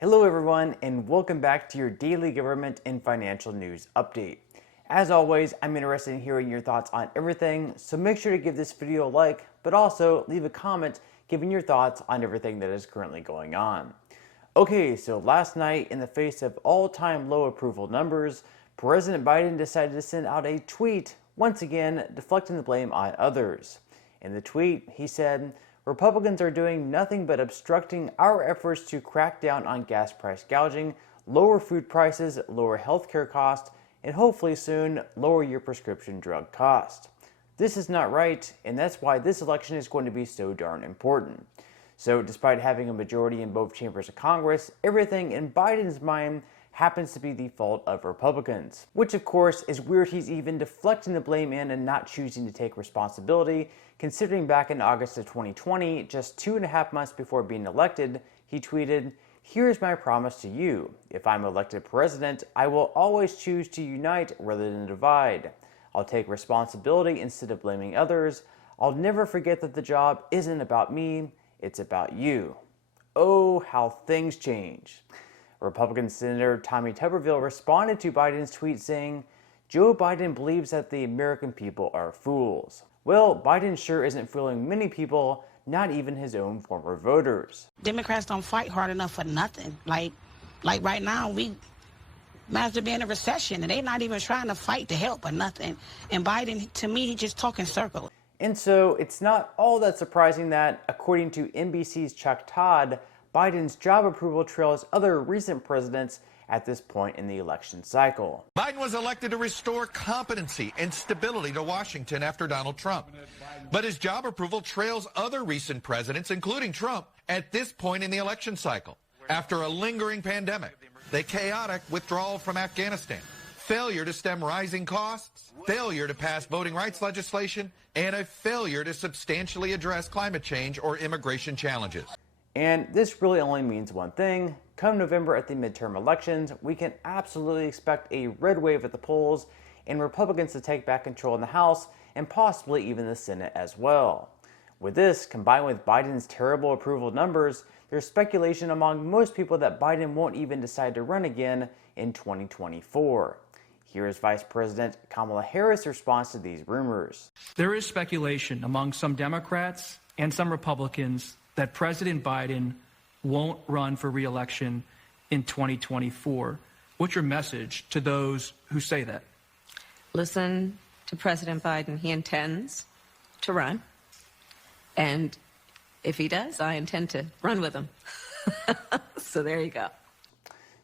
Hello everyone, and welcome back to your daily government and financial news update. As always, I'm interested in hearing your thoughts on everything, so make sure to give this video a like, but also leave a comment giving your thoughts on everything that is currently going on. Okay, so last night, in the face of all-time low approval numbers, President Biden decided to send out a tweet, once again deflecting the blame on others. In the tweet, he said, "Republicans are doing nothing but obstructing our efforts to crack down on gas price gouging, lower food prices, lower healthcare costs, and hopefully soon lower your prescription drug cost. This is not right, and that's why this election is going to be so darn important." So despite having a majority in both chambers of Congress, everything in Biden's mind happens to be the fault of Republicans. Which of course is weird he's even deflecting the blame in and not choosing to take responsibility, considering back in August of 2020, just 2.5 months before being elected, he tweeted, "Here's my promise to you. If I'm elected president, I will always choose to unite rather than divide. I'll take responsibility instead of blaming others. I'll never forget that the job isn't about me, it's about you." Oh, how things change. Republican Senator Tommy Tuberville responded to Biden's tweet saying, "Joe Biden believes that the American people are fools." Well, Biden sure isn't fooling many people, not even his own former voters. Democrats don't fight hard enough for nothing. Like right now, we might be in a recession, and they're not even trying to fight to help or nothing. And Biden, to me, he's just talking circles. And so it's not all that surprising that, according to NBC's Chuck Todd, Biden's job approval trails other recent presidents at this point in the election cycle. Biden was elected to restore competency and stability to Washington after Donald Trump. But his job approval trails other recent presidents, including Trump, at this point in the election cycle. After a lingering pandemic, the chaotic withdrawal from Afghanistan, failure to stem rising costs, failure to pass voting rights legislation, and a failure to substantially address climate change or immigration challenges. And this really only means one thing. Come November at the midterm elections, we can absolutely expect a red wave at the polls and Republicans to take back control in the House and possibly even the Senate as well. With this, combined with Biden's terrible approval numbers, there's speculation among most people that Biden won't even decide to run again in 2024. Here is Vice President Kamala Harris' response to these rumors. There is speculation among some Democrats and some Republicans that President Biden won't run for re-election in 2024. What's your message to those who say that? Listen to President Biden. He intends to run. And if he does, I intend to run with him. So there you go.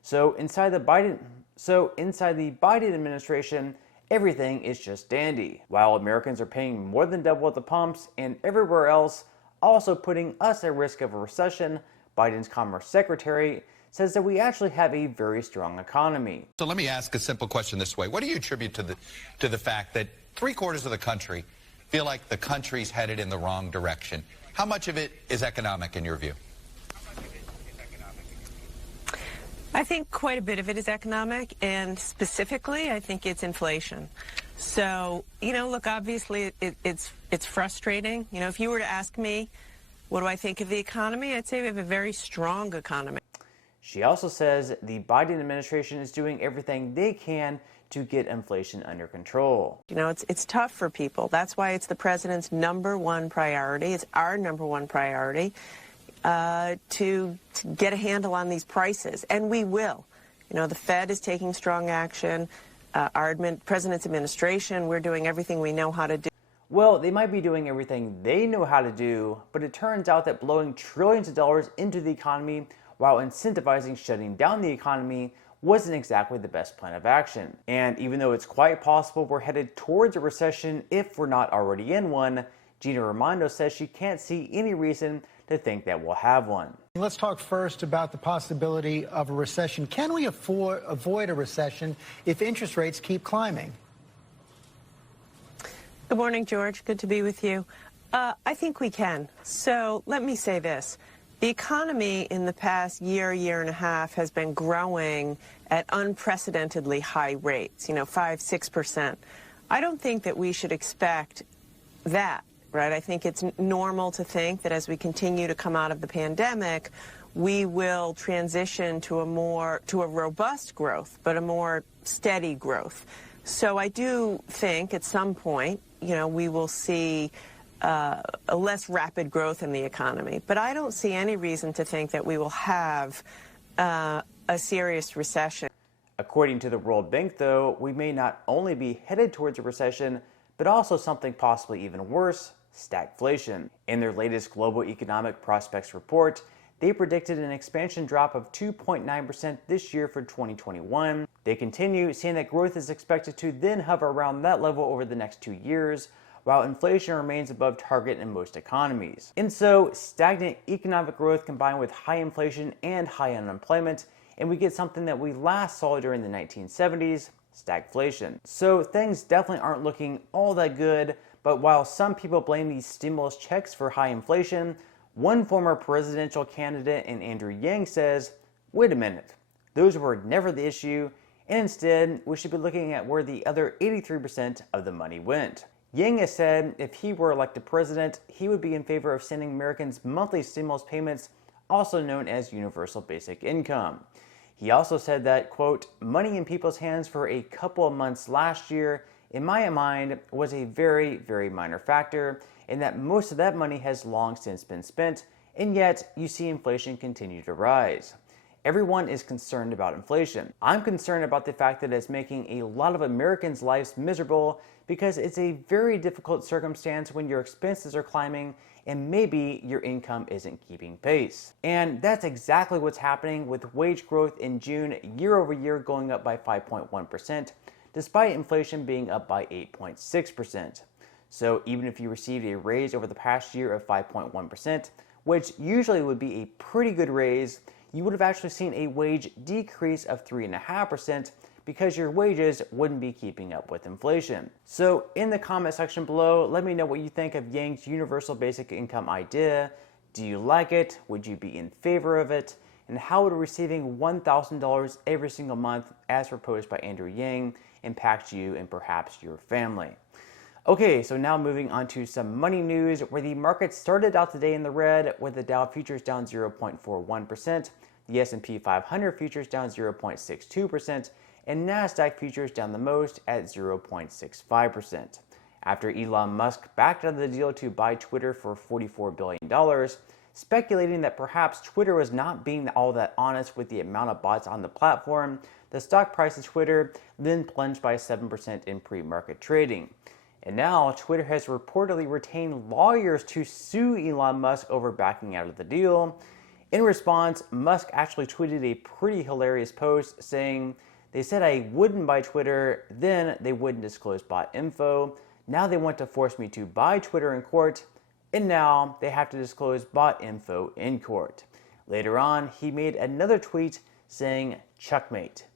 So inside the Biden administration, everything is just dandy. While Americans are paying more than double at the pumps and everywhere else, also putting us at risk of a recession, Biden's Commerce Secretary says that we actually have a very strong economy. So let me ask a simple question this way. What do you attribute to the fact that 3/4 of the country feel like the country's headed in the wrong direction? How much of it is economic in your view? I think quite a bit of it is economic, and specifically, I think it's inflation. So, look, obviously, it's frustrating. If you were to ask me, what do I think of the economy? I'd say we have a very strong economy. She also says the Biden administration is doing everything they can to get inflation under control. It's tough for people. That's why it's the president's #1 priority. It's our #1 priority to get a handle on these prices, and we will. The Fed is taking strong action. Our president's administration, we're doing everything we know how to do. Well, they might be doing everything they know how to do, but it turns out that blowing trillions of dollars into the economy while incentivizing shutting down the economy wasn't exactly the best plan of action. And even though it's quite possible we're headed towards a recession if we're not already in one, Gina Raimondo says she can't see any reason to think that we'll have one. Let's talk first about the possibility of a recession. Can we avoid a recession if interest rates keep climbing? Good morning, George. Good to be with you. I think we can. So let me say this. The economy in the past year and a half has been growing at unprecedentedly high rates, 5, 6%. I don't think that we should expect that, right? I think it's normal to think that as we continue to come out of the pandemic, we will transition to a robust growth, but a more steady growth. So I do think at some point, we will see a less rapid growth in the economy. But I don't see any reason to think that we will have a serious recession. According to the World Bank, though, we may not only be headed towards a recession, but also something possibly even worse, stagflation. In their latest Global Economic Prospects report, they predicted an expansion drop of 2.9% this year for 2021. They continue saying that growth is expected to then hover around that level over the next 2 years, while inflation remains above target in most economies. And so, stagnant economic growth combined with high inflation and high unemployment, and we get something that we last saw during the 1970s, stagflation. So things definitely aren't looking all that good, but while some people blame these stimulus checks for high inflation, one former presidential candidate in Andrew Yang says, wait a minute, those were never the issue, and instead we should be looking at where the other 83% of the money went. Yang has said if he were elected president, he would be in favor of sending Americans monthly stimulus payments, also known as universal basic income. He also said that, quote, money in people's hands for a couple of months last year, in my mind, was a very, very minor factor, and that most of that money has long since been spent, and yet you see inflation continue to rise. Everyone is concerned about inflation. I'm concerned about the fact that it's making a lot of Americans' lives miserable because it's a very difficult circumstance when your expenses are climbing and maybe your income isn't keeping pace. And that's exactly what's happening with wage growth in June year over year going up by 5.1%, despite inflation being up by 8.6%. So even if you received a raise over the past year of 5.1%, which usually would be a pretty good raise, you would have actually seen a wage decrease of 3.5% because your wages wouldn't be keeping up with inflation. So in the comment section below, let me know what you think of Yang's universal basic income idea. Do you like it? Would you be in favor of it? And how would receiving $1,000 every single month, as proposed by Andrew Yang, impact you and perhaps your family? Okay, so now moving on to some money news, where the market started out today in the red with the Dow futures down 0.41%, the S&P 500 futures down 0.62%, and NASDAQ futures down the most at 0.65%. After Elon Musk backed out of the deal to buy Twitter for $44 billion, speculating that perhaps Twitter was not being all that honest with the amount of bots on the platform, the stock price of Twitter then plunged by 7% in pre-market trading. And now, Twitter has reportedly retained lawyers to sue Elon Musk over backing out of the deal. In response, Musk actually tweeted a pretty hilarious post saying, they said I wouldn't buy Twitter, then they wouldn't disclose bot info. Now they want to force me to buy Twitter in court, and now they have to disclose bot info in court. Later on, he made another tweet saying, checkmate.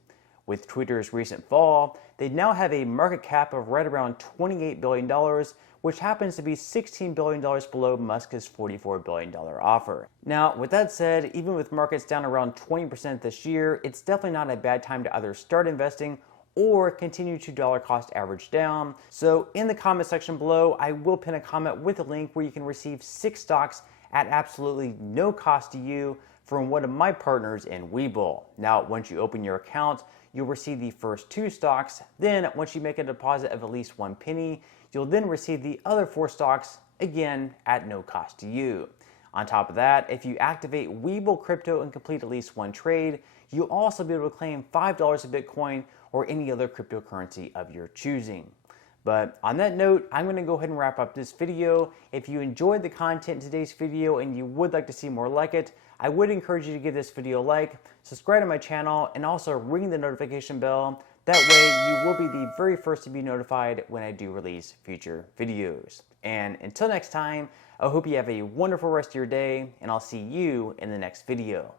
With Twitter's recent fall, they now have a market cap of right around $28 billion, which happens to be $16 billion below Musk's $44 billion offer. Now, with that said, even with markets down around 20% this year, it's definitely not a bad time to either start investing or continue to dollar cost average down. So in the comment section below, I will pin a comment with a link where you can receive 6 stocks at absolutely no cost to you from one of my partners in Webull. Now, once you open your account, you'll receive the first 2 stocks. Then, once you make a deposit of at least 1 penny, you'll then receive the other 4 stocks, again, at no cost to you. On top of that, if you activate Webull Crypto and complete at least 1 trade, you'll also be able to claim $5 of Bitcoin or any other cryptocurrency of your choosing. But on that note, I'm going to go ahead and wrap up this video. If you enjoyed the content in today's video and you would like to see more like it, I would encourage you to give this video a like, subscribe to my channel, and also ring the notification bell. That way you will be the very first to be notified when I do release future videos. And until next time, I hope you have a wonderful rest of your day, and I'll see you in the next video.